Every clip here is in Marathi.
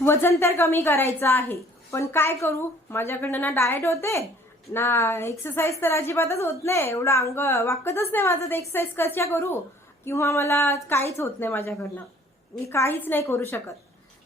वजन तर कमी करायचं आहे. पण काय करू? माझ्याकडनं ना डाएट होते. ना एक्सरसाइज तर अजिबातच होत नाही. एवढं अंग वाकतच नाही माझं तर एक्सरसाइज कशा करू? किंवा मला काहीच होत नाही माझ्याकडनं. मी काहीच नाही करू शकत.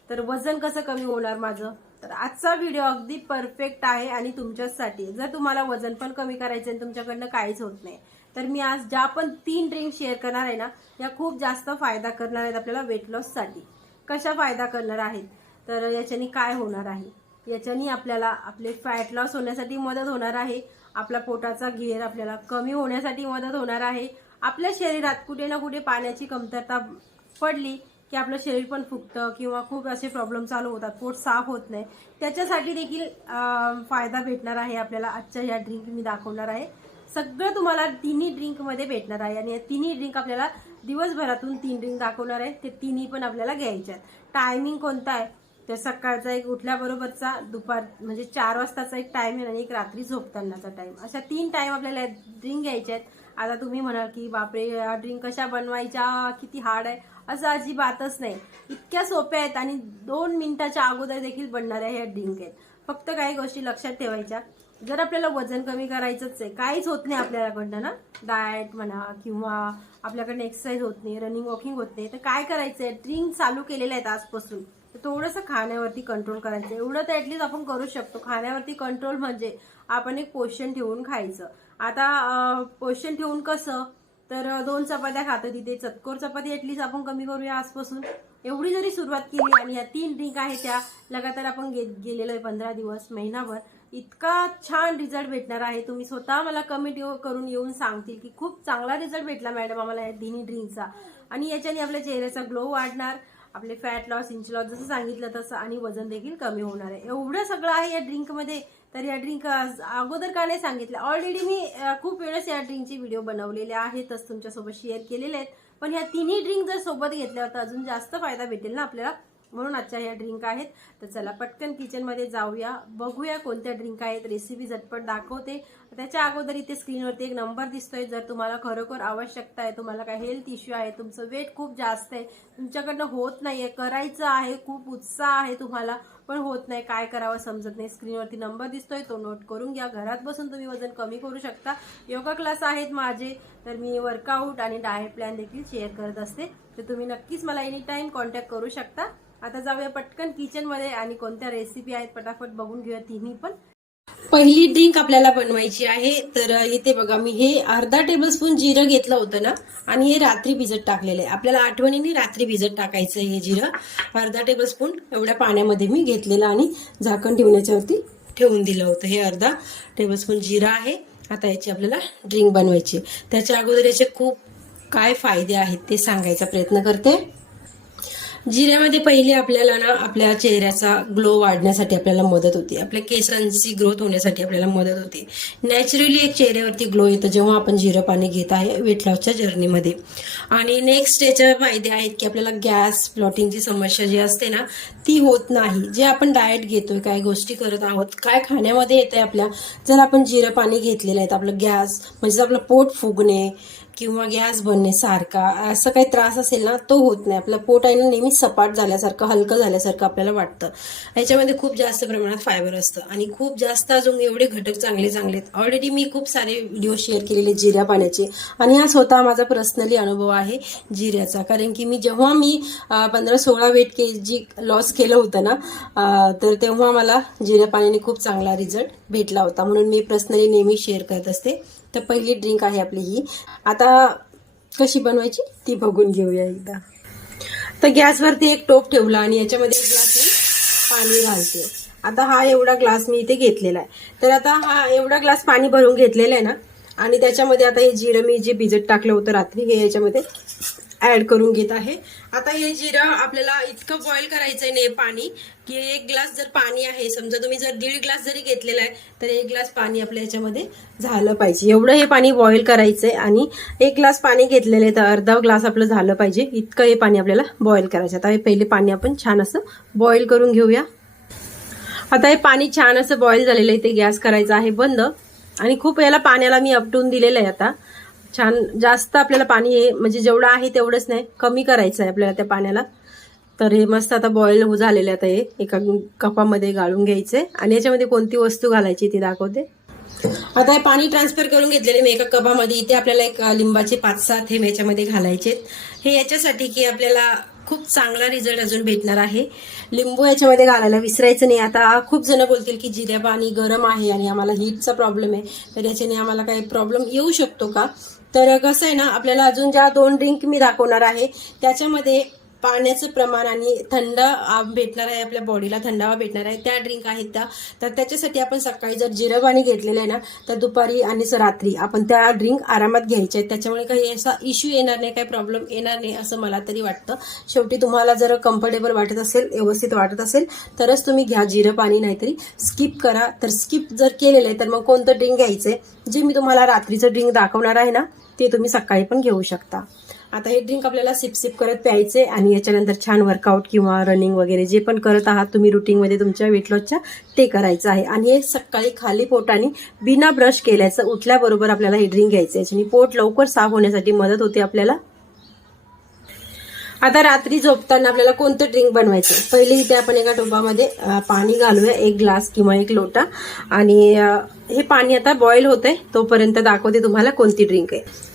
तर वजन कसं कमी होणार माझं? तर आजचा व्हिडिओ अगदी परफेक्ट आहे आणि तुमच्याचसाठी जर तुम्हाला वजन पण कमी करायचं आणि तुमच्याकडनं काहीच होत नाही तर मी आज ज्या पण तीन ड्रिंक शेअर करणार आहे ना या खूप जास्त फायदा करणार आहेत आपल्याला वेट लॉससाठी कशा फायदा करणार आहेत? तर याच्याने काय होणार आहे? याच्याने आपल्याला आपले फॅट लॉस होण्यासाठी मदत होणार आहे. आपला पोटाचा घेर आपल्याला कमी होण्यासाठी मदत होणार आहे. आपल्या शरीरात कुठे ना कुठे पाण्याची कमतरता पडली की आपलं शरीर पण फुगतं किंवा खूप असे प्रॉब्लेम चालू होतात. पोट साफ होत नाही. त्याच्यासाठी देखील फायदा भेटणार आहे आपल्याला. आजच्या या ड्रिंक मी दाखवणार आहे. सगळं तुम्हाला तिन्ही ड्रिंकमध्ये भेटणार आहे. आणि या तिन्ही ड्रिंक आपल्याला दिवसभरातून तीन ड्रिंक दाखवणार आहे. ते तिन्ही पण आपल्याला घ्यायचे आहेत. टायमिंग कोणता आहे? तर सकाळचा एक उठल्याबरोबरचा दुपार म्हणजे चार वाजताचा एक टाईम आहे आणि एक रात्री झोपतानाचा टाईम अशा तीन टाईम आपल्याला ड्रिंक घ्यायचे आहेत. आता तुम्ही म्हणाल की बापरे या ड्रिंक कशा बनवायच्या? किती हार्ड आहे. असं अजिबातच नाही. इतक्या सोप्या आहेत आणि दोन मिनिटाच्या अगोदर देखील बनणाऱ्या ह्या ड्रिंक आहेत. फक्त काही गोष्टी लक्षात ठेवायच्या. जर आपल्याला वजन कमी करायचंच आहे काहीच होत नाही आपल्याकडनं ना. डाएट म्हणा किंवा आपल्याकडनं एक्सरसाइज होत नाही रनिंग वॉकिंग होत नाही तर काय करायचं आहे ड्रिंक चालू केलेले आहेत आजपासून. तर थोडंसं खाण्यावरती कंट्रोल करायचं. एवढं तर ॲटलीस्ट आपण करू शकतो. खाण्यावरती कंट्रोल म्हणजे आपण एक पोषण ठेवून खायचं. आता पोषण ठेवून कसं? तर दोन चपात्या खातो तिथे. चतकोर चपाती ॲटलीस्ट आपण कमी करूया आजपासून. एवढी जरी सुरुवात केली आणि या तीन ड्रिंक आहे त्या लगातार आपण गे गेलेलो आहे पंधरा दिवस महिनाभर इतका छान रिझल्ट भेटणार आहे. तुम्ही स्वतः मला कमेंट करून येऊन सांगतील की खूप चांगला रिझल्ट भेटला मॅडम आम्हाला या तिन्ही ड्रिंकचा आणि याच्याने आपल्या चेहऱ्याचा ग्लो वाढणार. आपले फॅट लॉस इंच लॉस जसं सांगितलं तसं आणि वजन देखील कमी होणार आहे. एवढं सगळं आहे या ड्रिंकमध्ये तर या ड्रिंक अगोदर का नाही सांगितलं? ऑलरेडी मी खूप वेळेस या ड्रिंकचे व्हिडिओ बनवलेले आहेतच तुमच्यासोबत शेअर केलेले आहेत. पण ह्या तिन्ही ड्रिंक जर सोबत घेतल्या तर अजून जास्त फायदा भेटेल ना आपल्याला? म्हणून आजच्या ह्या ड्रिंक आहेत. तर चला पटकन किचनमध्ये जाऊया. बघूया कोणत्या ड्रिंक आहेत. रेसिपी झटपट दाखवते. त्याच्या अगोदर इथे स्क्रीनवरती एक नंबर दिसतोय. जर तुम्हाला खरोखर आवश्यकता आहे तुम्हाला काय हेल्थ इश्यू आहे तुमचं वेट खूप जास्त आहे तुमच्याकडनं होत नाहीये करायचं आहे खूप उत्साह आहे तुम्हाला पण होत नाही काय करावं समजत नाही. स्क्रीनवरती नंबर दिसतोय तो नोट करून घ्या. घरात बसून तुम्ही वजन कमी करू शकता. योगा क्लास आहेत माझे तर मी वर्कआउट आणि डाएट प्लॅन देखील शेअर करत असते. तर तुम्ही नक्कीच मला एनी टाईम कॉन्टॅक्ट करू शकता. आता जाऊया पटकन किचनमध्ये आणि कोणत्या रेसिपी आहेत पटापट बघून घेऊया तिन्ही पण. पहिली ड्रिंक आपल्याला बनवायची आहे तर इथे बघा मी हे अर्धा टेबलस्पून जिरं घेतलं होतं ना आणि हे रात्री भिजत टाकलेलं आहे. आपल्याला आठवणीने रात्री भिजत टाकायचं आहे हे जिरं. अर्धा टेबलस्पून एवढ्या पाण्यामध्ये मी घेतलेलं आणि झाकण ठेवण्याच्यावरती ठेवून दिलं होतं. हे अर्धा टेबलस्पून जिरं आहे. आता याची आपल्याला ड्रिंक बनवायची त्याच्या अगोदर याचे खूप काय फायदे आहेत ते सांगायचा प्रयत्न करते. जिऱ्यामध्ये पहिले आपल्याला ना आपल्या चेहऱ्याचा ग्लो वाढण्यासाठी आपल्याला मदत होते. आपल्या केसांची ग्रोथ होण्यासाठी आपल्याला मदत होते. नॅचरली एक चेहऱ्यावरती ग्लो येतं जेव्हा आपण जिरं पाणी घेत आहे वेट लॉसच्या जर्नीमध्ये आणि नेक्स्ट याचे फायदे आहेत की आपल्याला गॅस प्लॉटिंगची समस्या जी असते ना ती होत नाही. जे आपण डाएट घेतोय काय गोष्टी करत आहोत काय खाण्यामध्ये येते आपल्या जर आपण जिरं पाणी घेतलेलं आहे तर आपलं गॅस म्हणजे आपलं पोट फुगणे किंवा गॅस बनणे सारखा असं काही त्रास असेल ना तो होत नाही. आपलं पोट आहे ना नेहमी सपाट झाल्यासारखं हलकं झाल्यासारखं आपल्याला वाटतं. याच्यामध्ये खूप जास्त प्रमाणात फायबर असतं. आणि खूप जास्त अजून एवढे घटक चांगले चांगले आहेत ऑलरेडी मी खूप सारे व्हिडिओ शेअर केलेले जिऱ्या पाण्याचे. आणि हा स्वतः माझा पर्सनली अनुभव आहे जिऱ्याचा. कारण की मी जेव्हा मी पंधरा सोळा वेट के जी लॉस केलं होतं ना तर तेव्हा मला जिऱ्या पाण्याने खूप चांगला रिझल्ट भेटला होता. म्हणून मी पर्सनली नेहमी शेअर करत असते. तर पहिली ड्रिंक आहे आपली ही. आता कशी बनवायची ती बघून घेऊया एकदा. तर गॅसवरती एक टोप ठेवला आणि याच्यामध्ये एक ग्लास मी पाणी घालते. आता हा एवढा ग्लास मी इथे घेतलेला आहे. तर आता हा एवढा ग्लास पाणी भरून घेतलेला आहे ना आणि त्याच्यामध्ये आता हे जिरं मी जे भिजत टाकलं होतं रात्री हे याच्यामध्ये ऍड करून घेत आहे. आता हे जिरं आपल्याला इतकं बॉईल करायचंय नाही पाणी की एक ग्लास जर पाणी आहे समजा तुम्ही जर दीड ग्लास जरी घेतलेला आहे तर एक ग्लास पाणी आपल्या याच्यामध्ये झालं पाहिजे. एवढं हे पाणी बॉईल करायचंय आणि एक ग्लास पाणी घेतलेलं आहे तर अर्धा ग्लास आपलं झालं पाहिजे. इतकं हे पाणी आपल्याला बॉईल करायचं. आता हे पहिले पाणी आपण छान असं बॉईल करून घेऊया. आता हे पाणी छान असं बॉईल झालेलं आहे ते गॅस करायचं आहे बंद. आणि खूप याला पाण्याला मी अपटून दिलेलं आहे आता. छान जास्त आपल्याला पाणी हे म्हणजे जेवढं आहे तेवढंच नाही कमी करायचं आहे आपल्याला त्या पाण्याला. तर हे मस्त आता बॉईल हो झालेले आता हे. एका कपामध्ये गाळून घ्यायचे. आणि याच्यामध्ये कोणती वस्तू घालायची ती दाखवते. आता हे पाणी ट्रान्सफर करून घेतलेले मी एका कपामध्ये. इथे आपल्याला एक लिंबाचे पाच सात हे याच्यामध्ये घालायचे. हे याच्यासाठी की आपल्याला खूप चांगला रिझल्ट अजून भेटणार आहे. लिंबू याच्यामध्ये घालायला विसरायचं नाही. आता खूप जण बोलतील की जिऱ्या पाणी गरम आहे आणि आम्हाला हीटचा प्रॉब्लेम आहे. तर याच्याने आम्हाला काही प्रॉब्लेम येऊ शकतो का? तर कसं आहे ना आपल्याला अजून ज्या दोन ड्रिंक मी दाखवणार आहे त्याच्यामध्ये पाण्याचं प्रमाण आणि थंड भेटणार आहे आपल्या बॉडीला थंडावा भेटणार आहे त्या ड्रिंक आहेत त्या. तर त्याच्यासाठी आपण सकाळी जर जिरं पाणी घेतलेलं आहे ना तर दुपारी आणि रात्री आपण त्या ड्रिंक आरामात घ्यायच्या आहेत. त्याच्यामुळे काही असा इश्यू येणार नाही काही प्रॉब्लेम येणार नाही असं मला तरी वाटतं. शेवटी तुम्हाला जर कम्फर्टेबल वाटत असेल व्यवस्थित वाटत असेल तरच तुम्ही घ्या जिरं पाणी नाहीतरी. स्किप करा. तर स्किप जर केलेलं आहे तर मग कोणतं ड्रिंक घ्यायचं आहे जे मी तुम्हाला रात्रीचं ड्रिंक दाखवणार आहे ना ते तुम्ही सकाळी पण घेऊ शकता. आता हे ड्रिंक आपल्याला सिप सिप करत प्यायचे आणि याच्यानंतर छान वर्कआउट किंवा रनिंग वगैरे जे पण करत आहात तुम्ही रुटीनमध्ये तुमच्या वेट लॉसच्या ते करायचं आहे. आणि हे सकाळी खाली पोटाने बिना ब्रश केल्याचं उठल्याबरोबर आपल्याला हे ड्रिंक घ्यायचं याच्याने पोट लवकर साफ होण्यासाठी मदत होते आपल्याला. आता रात्री झोपताना आपल्याला कोणतं ड्रिंक बनवायचं पहिले इथे आपण एका टोपामध्ये पाणी घालूया एक ग्लास किंवा एक लोटा. आणि हे पाणी आता बॉईल होतंय तोपर्यंत दाखवते तुम्हाला कोणती ड्रिंक आहे.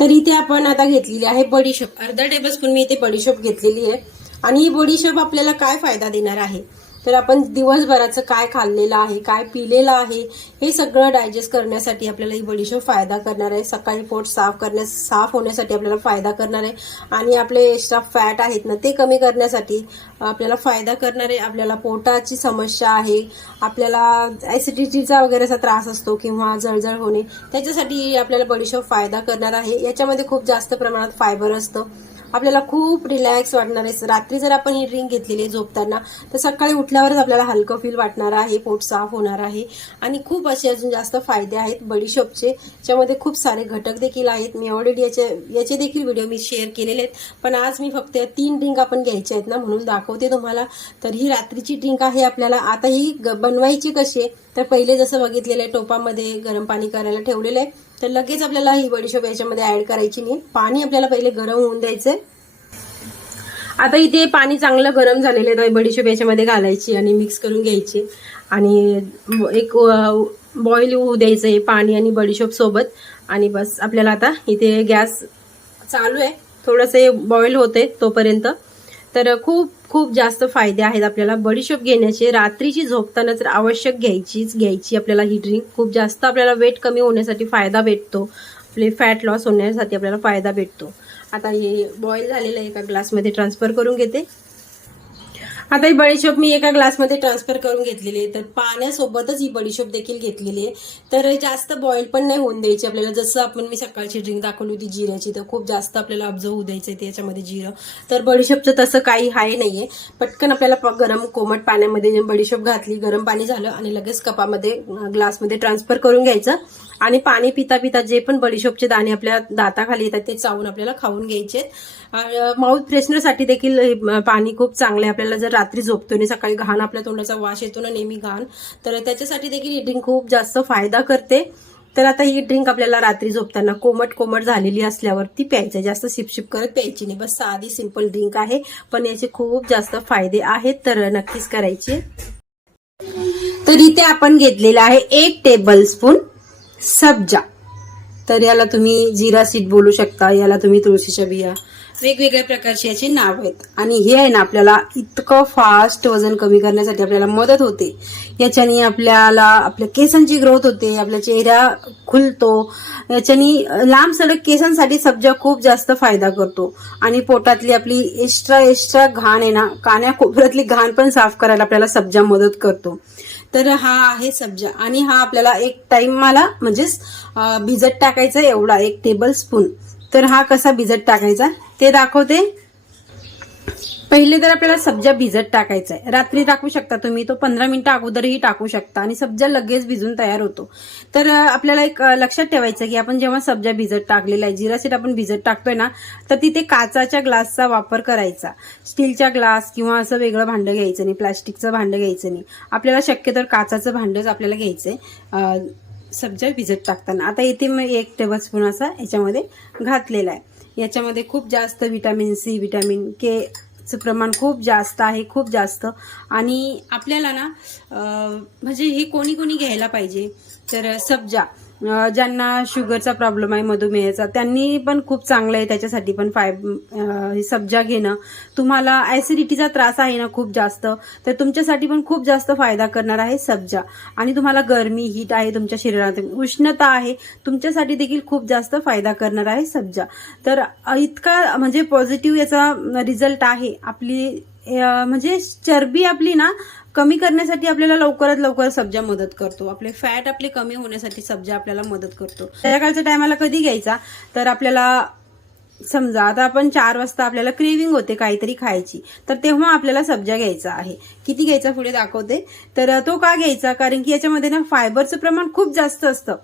तर इथे आपण आता घेतलेली आहे बडीशोप अर्धा टेबलस्पून मी इथे बडीशोप घेतलेली आहे. आणि ही बडीशोप आपल्याला काय फायदा देणार आहे? तर आपण दिवसभराचं काय खाल्लेलं आहे काय पिलेलं आहे हे सगळं डायजेस्ट करण्यासाठी आपल्याला ही बडीशेप फायदा करणार आहे. सकाळी पोट साफ करण्यास साफ होण्यासाठी आपल्याला फायदा करणार आहे. आणि आपले एक्स्ट्रा फॅट आहेत ना ते कमी करण्यासाठी आपल्याला फायदा करणार आहे. आपल्याला पोटाची समस्या आहे. आपल्याला ऍसिडिटीचा वगैरे असा त्रास असतो किंवा जळजळ होणे त्याच्यासाठी आपल्याला बडीशेप फायदा करणार आहे. याच्यामध्ये खूप जास्त प्रमाणात फायबर असतं. आपल्याला खूप रिलॅक्स वाटणार आहे. रात्री जर आपण ही ड्रिंक घेतलेली झोपताना तर सकाळी उठल्यावरच आपल्याला हलकं फील वाटणार आहे पोट साफ होणार आहे. आणि खूप असे अजून जास्त फायदे आहेत बडीशोपचे ज्यामध्ये खूप सारे घटक देखील आहेत. मी ऑलरेडी याचे याचे देखील व्हिडिओ मी शेअर केलेले आहेत. पण आज मी फक्त तीन ड्रिंक आपण घ्यायचे आहेत ना म्हणून दाखवते तुम्हाला. तर ही रात्रीची ड्रिंक आहे आपल्याला. आता ही ग- बनवायची कशी आहे? तर पहिले जसं बघितलेलं आहे टोपामध्ये गरम पाणी करायला ठेवलेलं आहे. तर लगेच आपल्याला ही बडीशोप याच्यामध्ये ऍड करायची नाही. पाणी आपल्याला पहिले गरम होऊन द्यायचंय. आता इथे पाणी चांगलं गरम झालेलं आहे. तर बडीशोप याच्यामध्ये घालायची आणि मिक्स करून घ्यायची. आणि एक बॉईल होऊ द्यायचं आहे पाणी आणि बडीशोप सोबत. आणि बस आपल्याला आता इथे गॅस चालू आहे. थोडंसं बॉईल होते तोपर्यंत. तर खूप खूप जास्त फायदे आहेत आपल्याला. बडीशोप घेण्याचे रात्रीची झोपताना तर आवश्यक घ्यायचीच घ्यायची आपल्याला ही ड्रिंक खूप जास्त आपल्याला वेट कमी होण्यासाठी फायदा भेटतो. आपले फॅट लॉस होण्यासाठी आपल्याला फायदा भेटतो. आता हे बॉईल झालेलं एका ग्लासमध्ये ट्रान्सफर करून घेते. आता ही बडीशोप मी एका ग्लासमध्ये ट्रान्सफर करून घेतलेली आहे. तर पाण्यासोबतच ही बडीशोप देखील घेतलेली आहे. तर जास्त बॉईल पण नाही होऊन द्यायची आपल्याला. जसं आपण मी सकाळची ड्रिंक दाखवली होती जिऱ्याची तर खूप जास्त आपल्याला ऑब्झर्व होऊ द्यायचं आहे त्याच्यामध्ये जिरं. तर बडीशोपचं तसं काही आहे पटकन आपल्याला प- गरम कोमट पाण्यामध्ये बडीशोप घातली गरम पाणी झालं आणि लगेच कपामध्ये ग्लासमध्ये ट्रान्सफर करून घ्यायचं. आणि पाणी पिता पिता जे पण बडीशोपचे दाणे आपल्या दाताखाली येतात ते चावून आपल्याला खाऊन घ्यायचे माउथ फ्रेशनरसाठी देखील पाणी खूप चांगलं आहे. आपल्याला जर रात्री झोपतो आणि सकाळी घाण आपल्या तोंडाचा वास येतो ना नेहमी घाण तर त्याच्यासाठी देखील ही ड्रिंक खूप जास्त फायदा करते. तर आता ही ड्रिंक आपल्याला रात्री झोपताना कोमट कोमट झालेली असल्यावर ती प्यायचं जास्त शिपशिप करत प्यायची नाही. बस साधी सिंपल ड्रिंक आहे. पण याचे खूप जास्त फायदे आहेत तर नक्कीच करायचे. तर इथे आपण घेतलेला आहे एक टेबल स्पून सब्जा. तर याला तुम्ही जिरा सीड बोलू शकता. याला तुम्ही तुळशीच्या बिया वेगवेगळ्या प्रकारचे याचे नाव आहेत. आणि हे आहे ना आपल्याला इतकं फास्ट वजन कमी करण्यासाठी आपल्याला मदत होते. याच्याने आपल्याला आपल्या केसांची ग्रोथ होते आपल्या चेहरा खुलतो. याच्याने लांब सडक केसांसाठी सब्जा खूप जास्त फायदा करतो. आणि पोटातली आपली एक्स्ट्रा एक्स्ट्रा घाण आहे ना कान्या कोपऱ्यातली घाण पण साफ करायला आपल्याला सब्जा मदत करतो. तर हा आहे सब्जा. आणि हा आपल्याला एक टाइम मला म्हणजेच भिजत टाकायचा एवढा एक टेबल स्पून तर हा कसा भिजत टाकायचा ते दाखवते. पहिले तर आपल्याला सब्जा भिजत टाकायचा आहे. रात्री टाकू शकता तुम्ही तो पंधरा मिनिटं अगोदरही टाकू शकता आणि सब्जा लगेच भिजून तयार होतो. तर आपल्याला एक लक्षात ठेवायचं की आपण जेव्हा सब्जा भिजत टाकलेला आहे जिरा सीट आपण भिजत टाकतोय ना तर तिथे काचाच्या ग्लासचा वापर करायचा. स्टीलच्या ग्लास किंवा असं वेगळं भांडं घ्यायचं नाही प्लास्टिकचं भांडं घ्यायचं नाही. आपल्याला शक्यतो काचाचं भांडंच आपल्याला घ्यायचं आहे सब्जा भिजत टाकताना. आता इथे मी एक टेबलस्पून असा याच्यामध्ये घातलेला आहे. याच्यामध्ये खूप जास्त व्हिटॅमिन सी व्हिटॅमिन के चं प्रमाण खूप जास्त आहे खूप जास्त. आणि आपल्याला ना म्हणजे हे कोणी कोणी घ्यायला पाहिजे. तर सब्जा ज्यांना शुगरचा प्रॉब्लेम आहे मधुमेहाचा त्यांनी पण खूप चांगलं आहे त्याच्यासाठी पण फायब सब्जा घेणं. तुम्हाला ऍसिडिटीचा त्रास आहे ना खूप जास्त तर तुमच्यासाठी पण खूप जास्त फायदा करणार आहे सब्जा. आणि तुम्हाला गरमी हीट आहे तुमच्या शरीरात उष्णता आहे तुमच्यासाठी देखील खूप जास्त फायदा करणार आहे सब्जा. तर इतका म्हणजे पॉझिटिव्ह याचा रिझल्ट आहे. आपली म्हणजे चरबी आपली ना कमी करण्यासाठी आपल्याला लवकरात लवकर सब्जा मदत करतो. आपले फॅट आपले कमी होण्यासाठी सब्जा आपल्याला मदत करतो. संध्याकाळच्या टायमाला कधी घ्यायचा? तर आपल्याला समजा आता आपण चार वाजता आपल्याला क्रेविंग होते काहीतरी खायची. तर तेव्हा आपल्याला सब्जा घ्यायचा आहे. किती घ्यायचा पुढे दाखवते. तर तो का घ्यायचा? कारण की याच्यामध्ये ना फायबरचं प्रमाण खूप जास्त असतं.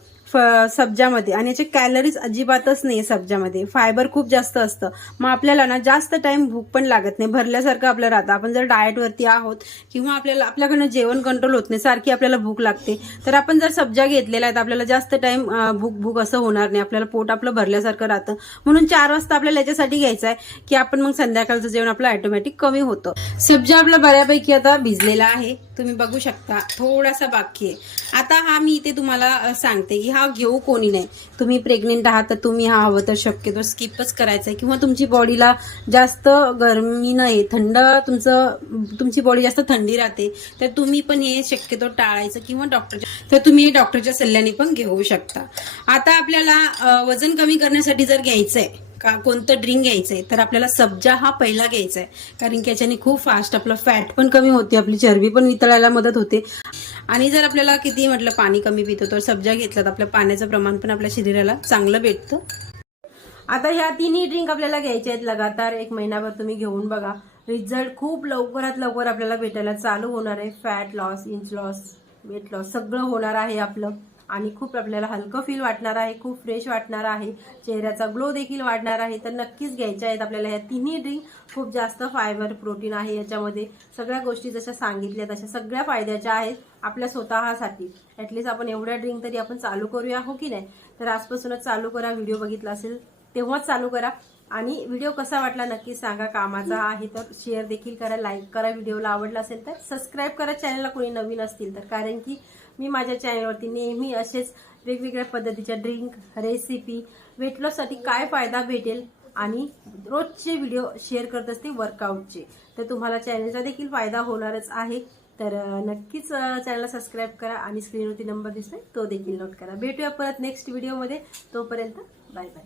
सब्जामध्ये. आणि याचे कॅलरीज अजिबातच नाही सब्जामध्ये. फायबर खूप जास्त असतं. मग आपल्याला ना जास्त टाइम भूक पण लागत नाही. भरल्यासारखं आपलं राहतं. आपण जर डाएटवरती आहोत किंवा आपल्याला आपल्याकडनं जेवण कंट्रोल होत नाही सारखी आपल्याला भूक लागते. तर आपण जर सब्जा घेतलेला आहे तर आपल्याला जास्त टाइम भूक भूक असं होणार नाही. आपल्याला पोट आपलं भरल्यासारखं राहतं. म्हणून चार वाजता आपल्याला याच्यासाठी घ्यायचं आहे की आपण मग संध्याकाळचं जेवण आपलं ऑटोमॅटिक कमी होतं. सब्जा आपला बऱ्यापैकी आता भिजलेला आहे. तुम्ही बघू शकता थोडासा बाकी आहे. आता हा मी इथे तुम्हाला सांगते की हा घेऊ कोणी नाही. तुम्ही प्रेग्नेंट आहात तर तुम्ही हा हवं तर शक्यतो स्किपच करायचं आहे किंवा तुमची बॉडीला जास्त गरमी नाही थंड तुमचं तुमची बॉडी जास्त थंडी राहते तर तुम्ही पण हे शक्यतो टाळायचं किंवा डॉक्टरच्या तर तुम्ही हे डॉक्टरच्या सल्ल्याने पण घेऊ शकता. आता आपल्याला वजन कमी करण्यासाठी जर घ्यायचं आहे का कोणतं ड्रिंक घ्यायचंय? तर आपल्याला सब्जा हा पहिला घ्यायचा आहे कारण की याच्याने खूप फास्ट आपलं फॅट पण कमी होते आपली चरबी पण वितळायला मदत होते. आणि जर आपल्याला किती म्हटलं पाणी कमी पितो तर सब्जा घेतला तर आपल्या पाण्याचं प्रमाण पण आपल्या शरीराला चांगलं भेटतं. आता ह्या तिन्ही ड्रिंक आपल्याला घ्यायचे आहेत लगातार. एक महिनाभर तुम्ही घेऊन बघा. रिझल्ट खूप लवकरात लवकर आपल्याला भेटायला चालू होणार आहे. Fat loss inch loss weight loss सगळं होणार आहे आपलं. आणि खूप आपल्याला हलकं फील वाटणार आहे खूप फ्रेश वाटणार आहे. चेहऱ्याचा ग्लो देखील वाढणार आहे. तर नक्कीच घ्यायच्या आहेत आपल्याला ह्या तिन्ही ड्रिंक खूप जास्त फायबर प्रोटीन आहे याच्यामध्ये. सगळ्या गोष्टी जशा सांगितल्या तशा सगळ्या फायद्याच्या आहेत आपल्या स्वतःसाठी. ॲटलिस्ट आपण एवढ्या ड्रिंक तरी आपण चालू करूया हो की नाही? तर आजपासूनच चालू करा. व्हिडिओ बघितला असेल तेव्हाच चालू करा. आणि व्हिडिओ कसा वाटला नक्की सांगा कामाचा आहे तर शेअर देखील करा लाईक करा. व्हिडिओला आवडला असेल तर सबस्क्राईब करा. चॅनलला कोणी नवीन असतील तर कारण की मी माझ्या चॅनलवरती नेहमी असेच वेगवेगळ्या पद्धतीच्या ड्रिंक रेसिपी वेट लॉससाठी काय फायदा भेटेल आणि रोजचे व्हिडिओ शेअर करत असते वर्कआउटचे तर तुम्हाला चॅनलचा देखील फायदा होणारच आहे. तर नक्कीच चॅनलला सबस्क्राईब करा आणि स्क्रीनवरती नंबर दिसतोय तो देखील नोट करा. भेटूया परत नेक्स्ट व्हिडिओमध्ये तोपर्यंत बाय बाय